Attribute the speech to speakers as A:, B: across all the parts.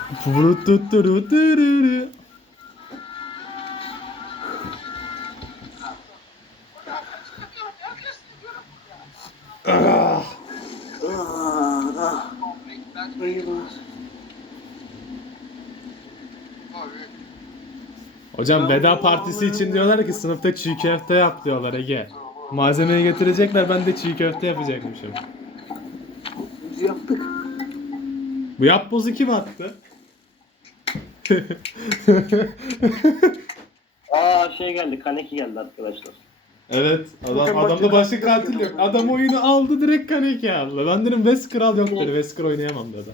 A: Hocam veda partisi için diyorlar ki sınıfta çiğ köfte yap diyorlar Ege. Malzemeyi getirecekler, ben de çiğ köfte yapacakmışım.
B: Biz yaptık.
A: Bu yapbozu kim attı?
C: Şey geldi, Kaneki geldi arkadaşlar.
A: Evet, adamda başka katil yok. Adam oyunu aldı, direkt Kaneki aldı. Ben dedim Wesker al, yok dedi. Wesker oynayamam dedi.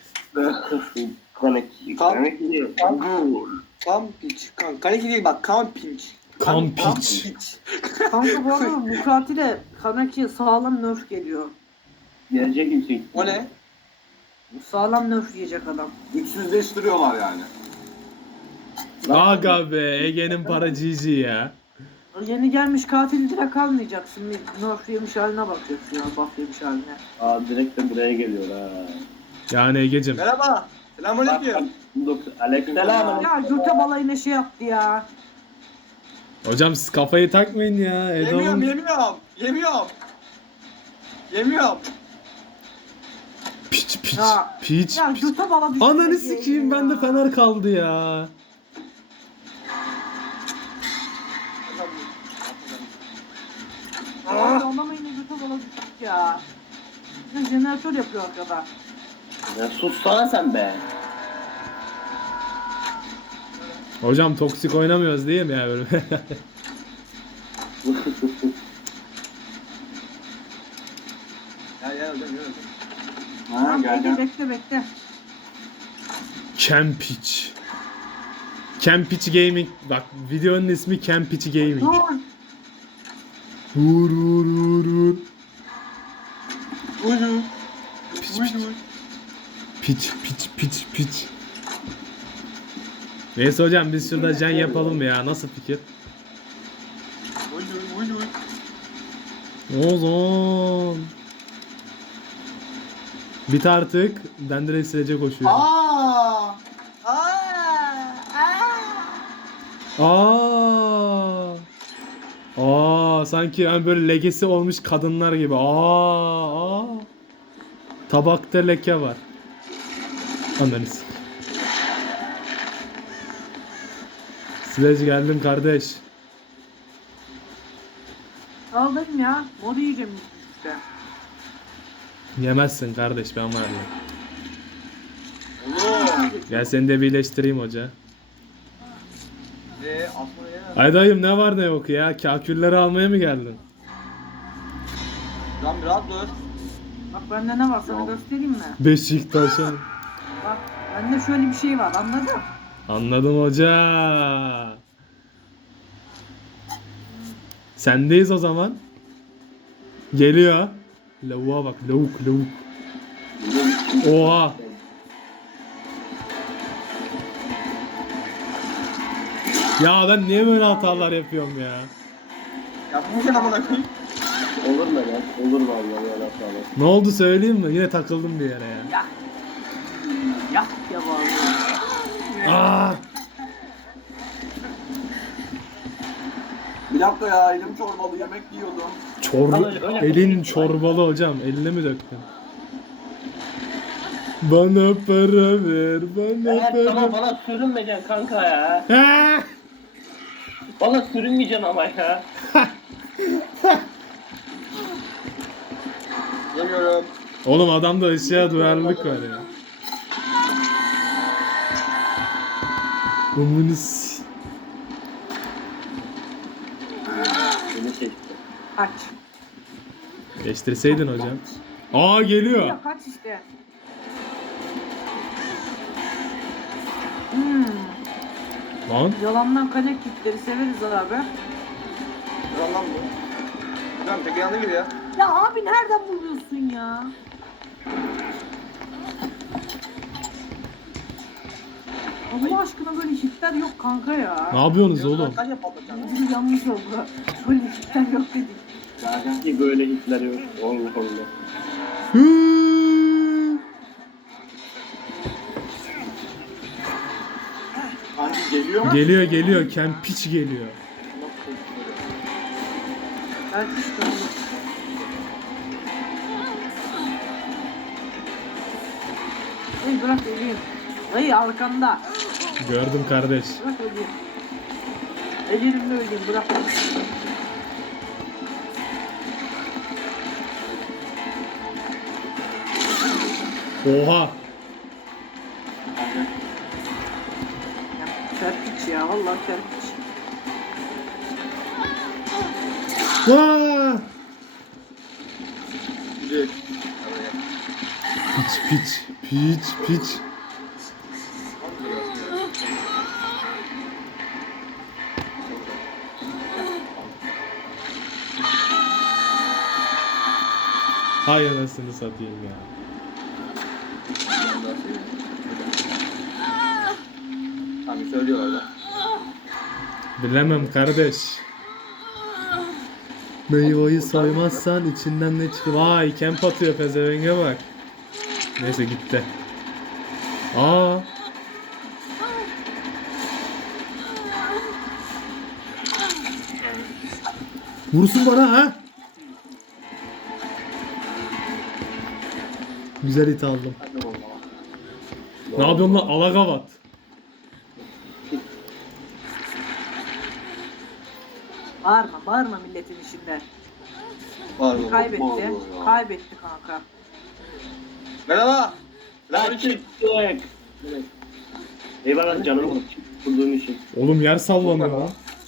C: Kaneki.
B: Tam-
C: Kaneki diyor.
B: Kampiç. Kaneki değil bak, Kampiç.
A: Kampiç.
D: Kanka bu arada bu katile Kaneki sağlam nerf geliyor.
C: Gelecek yüksek.
B: O ne?
D: Sağlam nerf yiyecek adam.
E: Güçsüzleştiriyorlar yani.
A: Aga be, Ege'nin para GG ya.
D: Yeni gelmiş katili direkt almayacaksın. Bir nerf yemiş haline bakacaksın ya, buff yemiş haline.
C: Direkt de buraya geliyor ha.
A: Yani Ege'cim.
B: Merhaba. Selamünaleyküm.
C: Aleykümselam.
D: Ya göte balayına şey yaptı ya.
A: Hocam siz kafayı takmayın ya.
B: Yemiyorum.
A: Piç piç.
D: Ya,
A: Piç
D: Ya
A: piç.
D: göte bala düştü.
A: Ananı sikeyim, ben de Fener kaldı ya.
D: Abi onunla yine göte bala düştük ya. Bir de jeneratör yapıyor arkada.
C: Ya sussana sen be.
A: Hocam toksik oynamıyoruz değil mi ya böyle?
B: Gel hocam gel.
E: Ha
D: Tamam
E: geldim.
D: bekle.
A: Campiç. Campiç Gaming. Bak videonun ismi Campiç Gaming.
D: Dur.
A: Vur.
B: Uyu.
A: Piç. Neyse hocam, biz şurada can yapalım ya. Nasıl fikir?
B: Uyu.
A: O zaman. Bit artık. Ben direkt silece koşuyorum. Sanki yani böyle legesi olmuş kadınlar gibi. Tabakta leke var. Anladınız. Silece geldim kardeş.
D: Aldım ya. Modu yiyeceğim işte.
A: Yemezsin kardeş, ben varım.
B: Oğlum.
A: Gel seni de birleştireyim hoca.
B: Atma ya.
A: Ay dayım, ne var ne yok ya? Kakülleri almaya mı geldin?
B: Lan biraz dur.
D: Bak bende ne var sana göstereyim mi?
A: Beşiktaş'a.
D: Bak bende şöyle bir şey var, anladın?
A: Anladım hoca. Sendeyiz o zaman. Geliyor. Lavuğa bak, lavuk. Oha. Ya ben niye böyle hatalar yapıyorum ya?
B: Ya bu ne amına koyayım?
C: Olur mu lan? Olur vallahi öyle falan.
A: Ne oldu söyleyeyim mi? Yine takıldım bir yere ya.
D: Yak ya vallahi.
A: Aa!
E: Bir dakika ya, elim çorbalı yemek yiyordum.
A: Elin çorbalı hocam. Eline mi döktün? Bana para ver, bana
C: Evet tamam,
A: para.
C: bana sürünmeyeceksin kanka ya.
A: Ha!
C: Bana sürünmeyeceksin ama ya.
B: Yemiyorum.
A: Oğlum adamda ışığa duyarlılık var ya. Komünist.
C: Beni çekti.
D: Kaç.
A: Geçtirseydin hocam. Aa geliyor.
D: Ya kaç işte.
A: Lan.
D: Yalandan kale kitleri severiz abi.
B: Dur lan bu. Hocam tek yandı gibi ya.
D: Ya abi nereden buluyorsun ya? Allah aşkına böyle hitler yok kanka ya.
A: Ne yapıyorsunuz oğlum?
B: Kaç patlatacağım?
D: Bizim yanlış oldu. Böyle hitler yok dedik.
C: Zaten ki böyle hitler yok. Allah Allah.
E: Geliyor mu?
A: Geliyor geliyor. Ken piç geliyor.
D: Belki işte olur. Hey bırak öleyim. Hey arkanda.
A: Gördüm kardeş.
D: Bırak öleyim. Ellerimle öleyim bırak.
A: Oha.
D: Kerpiç ya vallahi kerpiç.
A: Vaa!
B: Gidiyor.
A: Piç piç. Piç piç. Hay anasını satayım ya.
B: Tamam söylüyorlar da.
A: Bilemem kardeş. Meyveyi soymazsan içinden ne çıkıyor? Vay kemp atıyor pezevenge bak. Neyse gitti. Aa. Vursun bana ha. Güzel it aldım.
B: Hadi oğlum.
A: Ne yapıyorsun lan alagavat?
D: Bağırma milletin içinde.
B: Pardon.
D: Kaybetti. Kaybetti kanka.
B: Merhaba.
C: Lan çıktık. Eyvallah canım. Kurduğum için.
A: Oğlum yer sallanıyor lan.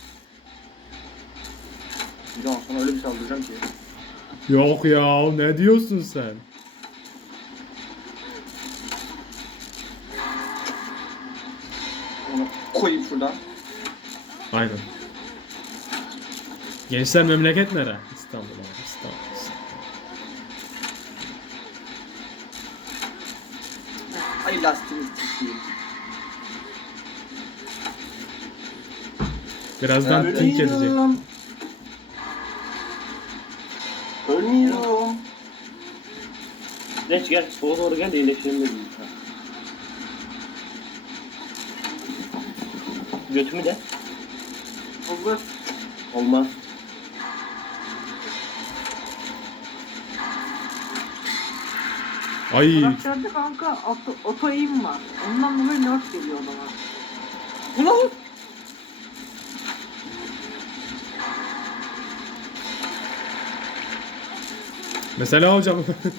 B: Bir daha sana öyle bir saldıracağım ki.
A: Yok ya ne diyorsun sen?
B: Onu koyayım şuradan.
A: Aynen. Gençler memleket nere? İstanbul abi, İstanbul.
B: Ay lastiğimiz çıkıyor.
A: Birazdan tink edecek.
E: Ölmüyorum.
C: Geç gel. Sola doğru gel de iyileşelim dedim. Götümü de.
D: Olur.
C: Olmaz.
A: Ay
D: Karakter'de kanka oto eğim var. Ondan dolayı nerf geliyor bana.
B: Bu ne?
A: mesela hocam.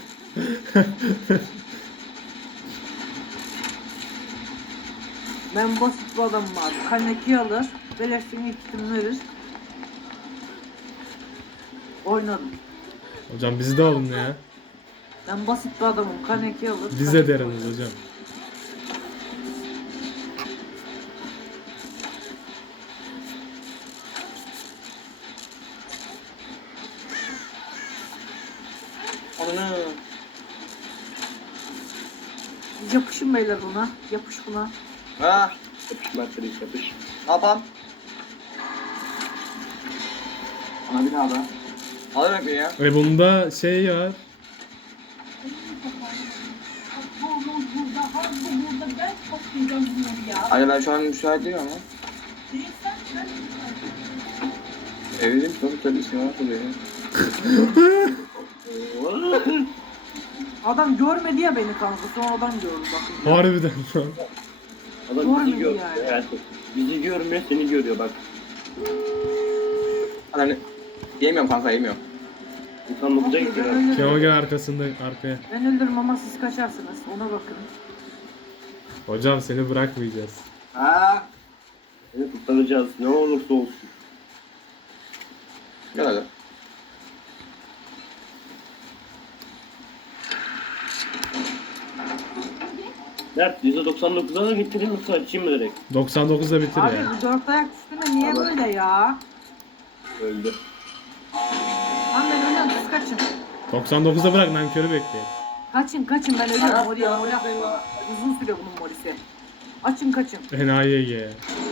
D: Ben basit bir adamım abi. Kaneki alır. Beleştiğini ikitim verir. Oynadım.
A: Hocam bizi de alın ya.
D: Ben basit bir adamım. Kaneki alır.
A: Biz
D: Kaneki
A: ederiniz
D: alır.
A: hocam.
B: Ananı.
D: Yapışın beyler buna. Yapış buna.
B: Ha,
C: Yapış Mercedes yapış.
B: ne yapalım?
E: Bana bir daha da.
B: Alır mı ya?
A: Bunda şey var.
B: Hani ben şu an müsait değilim ama. Evliyim tabii ismi var tabii.
D: Adam görmedi ya beni kanka. Sonradan gördü bakın.
A: Harbiden şu an.
C: Adam
D: Doğru
C: bizi
D: mu
C: görmüyor.
D: yani?
C: Yani. Bizi görmüyor, seni görüyor bak.
B: Hani yemiyorum kanka yemiyorum.
C: İnsan dokuza
D: Okey,
C: gidiyor.
D: ben ölürüm.
A: Kemal gel arkasında arkaya.
D: Ben öldürürüm ama siz kaçarsınız. Ona bakın.
A: Hocam seni bırakmayacağız.
E: Ha?
C: Seni kurtaracağız ne olursa olsun.
B: Gel hadi.
C: Mert %99'a da getirin yoksa açayım mı direkt?
A: 99'da bitir
D: Abi
A: ya.
D: bu dört ayak üstüne niye böyle ya?
C: Öldü.
D: Lan ben ölüyorum siz kaçın.
A: 99'da bırak nankörü bekleyin.
D: Kaçın ben ölüyorum. Oraya uzun süre bunun morisi. Açın kaçın.
A: Enayi ye.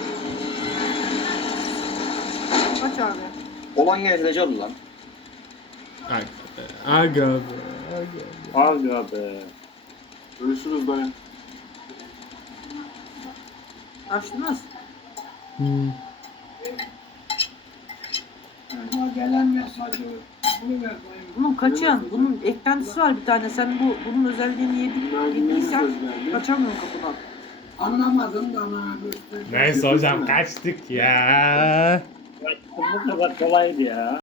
D: Kaç abi.
B: Olan gezileci oldu lan.
A: Aga be.
C: Aga be.
E: Görüşürüz dayı.
D: Açtınız.
F: Ama gelen mesajı bunu ver bayım.
D: Bunun kaçıyorsun. Bunun eklentisi var bir tane. Sen bunun özelliğini yediysen kaçamıyorsun kapıdan.
F: Anlamadım da bana göster.
A: Neyse hocam kaçtık ya.
C: Bu kadar kolaydı ya.